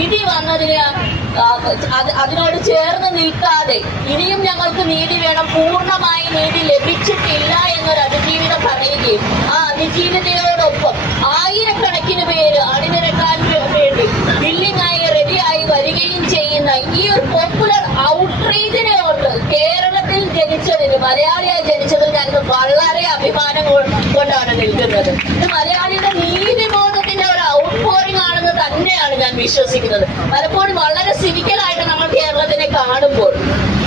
വിധി വന്നതിന് അതിനോട് ചേർന്ന് നിൽക്കാതെ ഇനിയും ഞങ്ങൾക്ക് നീതി വേണം, പൂർണ്ണമായി നീതി ലഭിച്ചിട്ടില്ല എന്നൊരു അതിജീവിതം പറയുകയും ആ അതിജീവിതയോടൊപ്പം ആയിരക്കണക്കിന് പേര് അണിനിരക്കാൻ വേണ്ടി ബില്ലിങ്ങായി റെഡിയായി വരികയും ചെയ്യുന്ന ഈ ഒരു പോപ്പുലർ ഔട്ട്റീജിനെ ഓർത്ത് കേരളത്തിൽ ജനിച്ചതിന്, മലയാളിയായി ജനിച്ചതിൽ ഞാൻ വളരെ അഭിമാനം കൊണ്ടാണ് നിൽക്കുന്നത്. ഇത് മലയാളിയുടെ നീതിബോധത്തിന്റെ ഒരു ഔട്ട് പോറിംഗ് ആണെന്ന് തന്നെയാണ് ഞാൻ വിശ്വസിക്കുന്നത്. പലപ്പോഴും വളരെ സിനിക്കലായിട്ട് നമ്മൾ കേരളത്തിനെ കാണുമ്പോൾ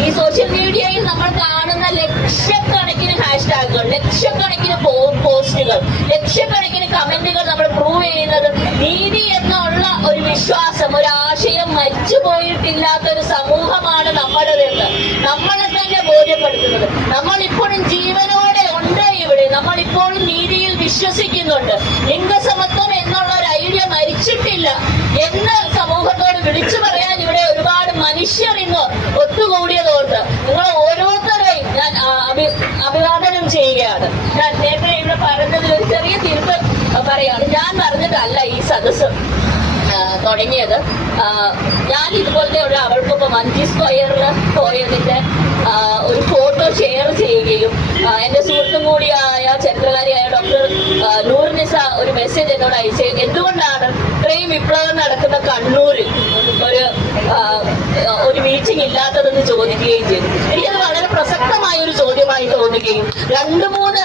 ഈ സോഷ്യൽ മീഡിയയിൽ നമ്മൾ കാണുന്ന ലക്ഷക്കണക്കിന് ഹാഷ്ടാഗുകൾ, ലക്ഷക്കണക്കിന് പോസ്റ്റുകൾ, ലക്ഷക്കണക്കിന് കമന്റുകൾ നമ്മൾ പ്രൂവ് ചെയ്യുന്നത് നീതി എന്നുള്ള ഒരു വിശ്വാസം, ഒരു ആശയം മരിച്ചു പോയിട്ടില്ലാത്ത ഒരു സമൂഹമാണ് നമ്മുടേതെന്ന് നമ്മളെ തന്നെ ബോധ്യപ്പെടുത്തുന്നത്. നമ്മൾ ഇപ്പോഴും ജീവനോടെ ഉണ്ട് ഇവിടെ, നമ്മൾ ഇപ്പോഴും നീതിയിൽ വിശ്വസിക്കുന്നുണ്ട്. ലിംഗസമത്വം എന്നുള്ള ഒരു ഐഡിയ മരിച്ചിട്ടില്ല എന്ന് സമൂഹത്തോട് വിളിച്ചു പറയാൻ ഇവിടെ ഒരുപാട് മനുഷ്യർ ഇന്ന് ഒത്തുകൂടിയതോർത്ത് നിങ്ങൾ ഓരോരുത്തരെയും ഞാൻ അഭിവാദനം ചെയ്യുകയാണ്. ഞാൻ നേരത്തെ ഇവിടെ പറഞ്ഞതിൽ ഒരു ചെറിയ തിരുത്ത് പറയാണ്. ഞാൻ പറഞ്ഞിട്ടല്ല ഈ സദസ്സ് തുടങ്ങിയത്. ഞാൻ ഇതുപോലത്തെ ഒരു അവൾക്കൊപ്പം 5 സ്ക്വയറിൽ പോയതിന്റെ ഒരു ഫോട്ടോ ഷെയർ ചെയ്യുകയും എന്റെ സുഹൃത്തും കൂടിയായ ചരിത്രകാരിയായ ഡോക്ടർ നൂർനിസ ഒരു മെസ്സേജ് എന്നോട് അയച്ച് എന്തുകൊണ്ടാണ് ഇത്രയും വിപ്ലവം നടക്കുന്ന കണ്ണൂരിൽ ഒരു മീറ്റിംഗ് ഇല്ലാത്തതെന്ന് ചോദിക്കുകയും ചെയ്തു. എനിക്കത് വളരെ പ്രസക്തമായ ഒരു ചോദ്യമായി തോന്നുകയും 2-3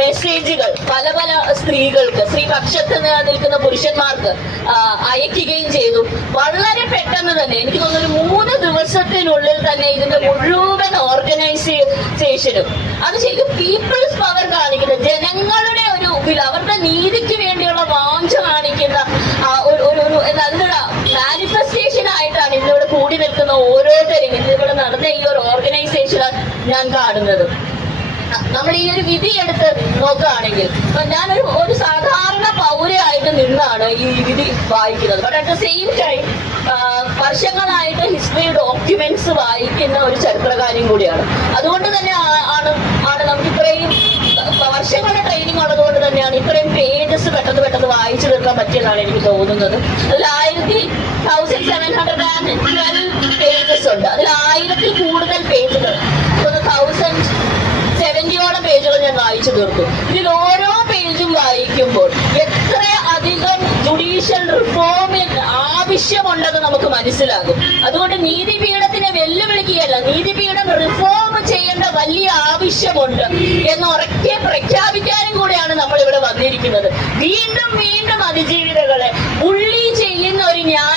മെസ്സേജുകൾ പല പല സ്ത്രീകൾക്ക്, സ്ത്രീപക്ഷത്ത് നിൽക്കുന്ന പുരുഷന്മാർക്ക് അയക്കുകയും ചെയ്തു. വളരെ പെട്ടെന്ന് തന്നെ എനിക്ക് തോന്നുന്നു 3 ദിവസത്തിനുള്ളിൽ തന്നെ ഇതിന്റെ മുഴുവൻ ഓർഗനൈസേഷനും അത് ശരിക്കും പീപ്പിൾസ് പവർ കാണിക്കുന്ന, ജനങ്ങളുടെ ഒരു അവരുടെ നീതിക്ക് വേണ്ടിയുള്ള വാഞ്ച കാണിക്കുന്ന അതിനുള്ള മാനിഫെസ്റ്റേഷൻ ആയിട്ടാണ് ഇന്നിവിടെ കൂടി നിൽക്കുന്ന ഓരോരുത്തരും ഇന്നിവിടെ നടന്ന ഈ ഒരു ഓർഗനൈസേഷനാണ് ഞാൻ കാണുന്നത്. നമ്മൾ ഈ ഒരു വിധി എടുത്ത് നോക്കുകയാണെങ്കിൽ ഞാനൊരു സാധാരണ പൗരയായിട്ട് നിന്നാണ് ഈ വിധി വായിക്കുന്നത്. But at the same time വർഷങ്ങളായിട്ട് ഹിസ്റ്ററി ഡോക്യുമെന്റ്സ് വായിക്കുന്ന ഒരു ചരിത്രകാരിയും കൂടിയാണ്. അതുകൊണ്ട് തന്നെ ആണ് നമുക്ക് ഇത്രയും വർഷങ്ങളുടെ ട്രെയിനിങ് ഉള്ളതുകൊണ്ട് തന്നെയാണ് ഇത്രയും പേജസ് പെട്ടെന്ന് വായിച്ചു തീർക്കാൻ പറ്റിയെന്നാണ് എനിക്ക് തോന്നുന്നത്. അതിൽ 1712 പേജസ് ഉണ്ട്. അതിൽ 1000-ൽ കൂടുതൽ പേജുകൾ, 1070ഓളം പേജുകൾ ഞാൻ വായിച്ചു തീർത്തു. ഇതിൽ ഓരോ പേജും വായിക്കുമ്പോൾ എത്ര അധികം ജുഡീഷ്യൽ റിഫോമിന് ആവശ്യമുണ്ടെന്ന് നമുക്ക് മനസ്സിലാകും. അതുകൊണ്ട് നീതിപീഠത്തിനെ വെല്ലുവിളിക്കുകയല്ല, നീതിപീഠം റിഫോം ചെയ്യേണ്ട വലിയ ആവശ്യമുണ്ട് എന്ന് ഉറക്കെ പ്രഖ്യാപിക്കാനും കൂടെയാണ് നമ്മൾ ഇവിടെ വന്നിരിക്കുന്നത്. വീണ്ടും അതിജീവിതകളെ ബുള്ളി ചെയ്യുന്ന ഒരു ന്യായം